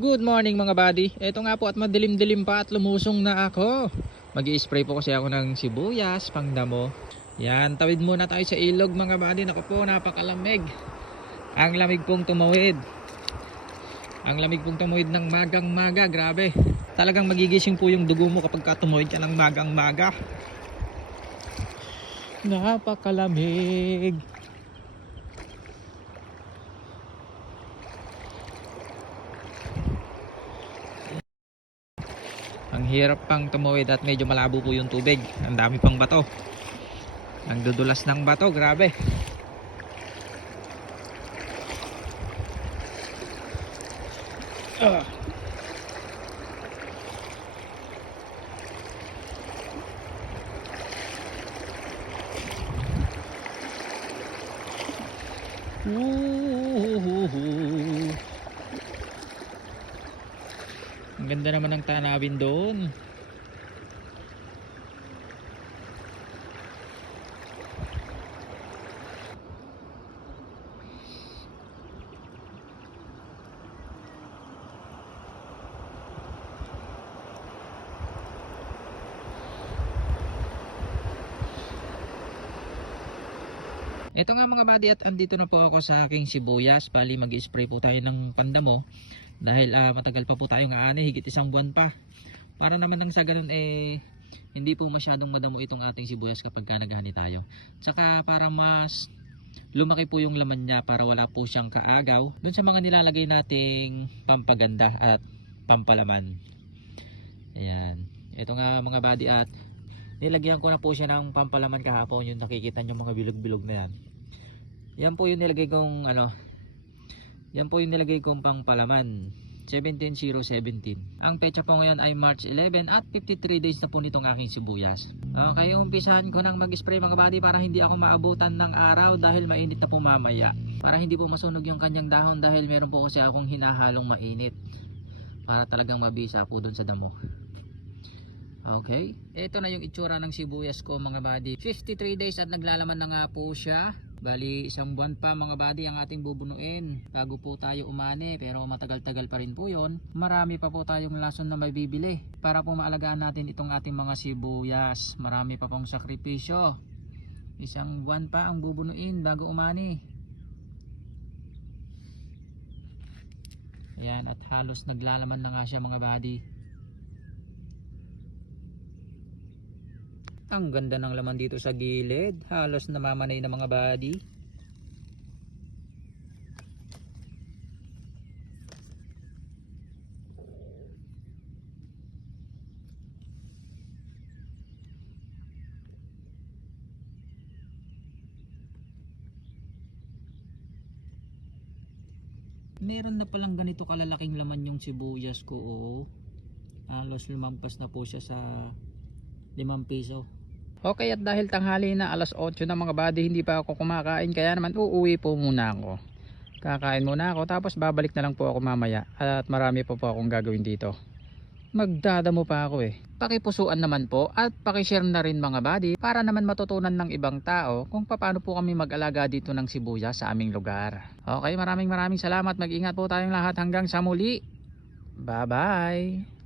Good morning mga buddy. Ito nga po at madilim-dilim pa at lumusong na ako. Mag-i-spray po kasi ako ng sibuyas, pangdamo. Yan, tawid muna tayo sa ilog mga buddy. Naku po, napakalamig. Ang lamig pong tumawid. Ang lamig pong tumawid ng magang-maga, grabe. Talagang magigising po yung dugo mo kapag tumawid ka ng magang-maga. Napakalamig. Ang hirap pang tumawid at medyo malabo po yung tubig. Ang dami pang bato. Ang dudulas ng bato, grabe. Ah. Ang ganda naman ng tanawin doon. Ito nga mga buddy at andito na po ako sa aking sibuyas. Bali mag-spray po tayo ng pandamo dahil matagal pa po tayong aani, higit isang buwan pa. Para naman nang sa ganun hindi po masyadong madamo itong ating sibuyas kapag naghani tayo. Tsaka para mas lumaki po yung laman niya, para wala po siyang kaagaw dun sa mga nilalagay nating pampaganda at pampalaman. Ayan. Ito nga mga buddy at nilagyan ko na po siya ng pampalaman kahapon. Yung nakikita nyo mga bilog-bilog na yan. Yan po yung nilagay kong yan po yung nilagay kong pampalaman. 17/017. Ang petsa po ngayon ay March 11 at 53 days na po nitong aking sibuyas. Okay, umpisahan ko nang mag-spray mga buddy para hindi ako maabutan ng araw dahil mainit na po mamaya. Para hindi po masunog yung kanyang dahon dahil meron po kasi akong hinahalong mainit. Para talagang mabisa po dun sa damo. Okay, ito na yung itsura ng sibuyas ko mga buddy. 53 days at naglalaman na nga po siya. Bali isang buwan pa mga buddy ang ating bubunuin bago po tayo umani, pero matagal-tagal pa rin po yon. Marami pa po tayong lason na may bibili para po maalagaan natin itong ating mga sibuyas. Marami pa pong sakripisyo. Isang buwan pa ang bubunuin bago umani. Ayan, at halos naglalaman na nga siya mga buddy. Ang ganda ng laman dito sa gilid. Halos namamanay na mga buddy. Meron na palang ganito kalalaking laman yung sibuyas ko. Oo. Halos lumampas na po siya sa 5 piso. Okay, at dahil tanghali na, alas 8 na mga buddy, hindi pa ako kumakain, kaya naman uuwi po muna ako. Kakain muna ako tapos babalik na lang po ako mamaya at marami pa po akong gagawin dito. Magdadamo pa ako Pakipusuan naman po at pakishare na rin mga buddy para naman matutunan ng ibang tao kung paano po kami mag-alaga dito ng sibuyas sa aming lugar. Okay, maraming salamat. Mag-ingat po tayong lahat hanggang sa muli. Bye bye.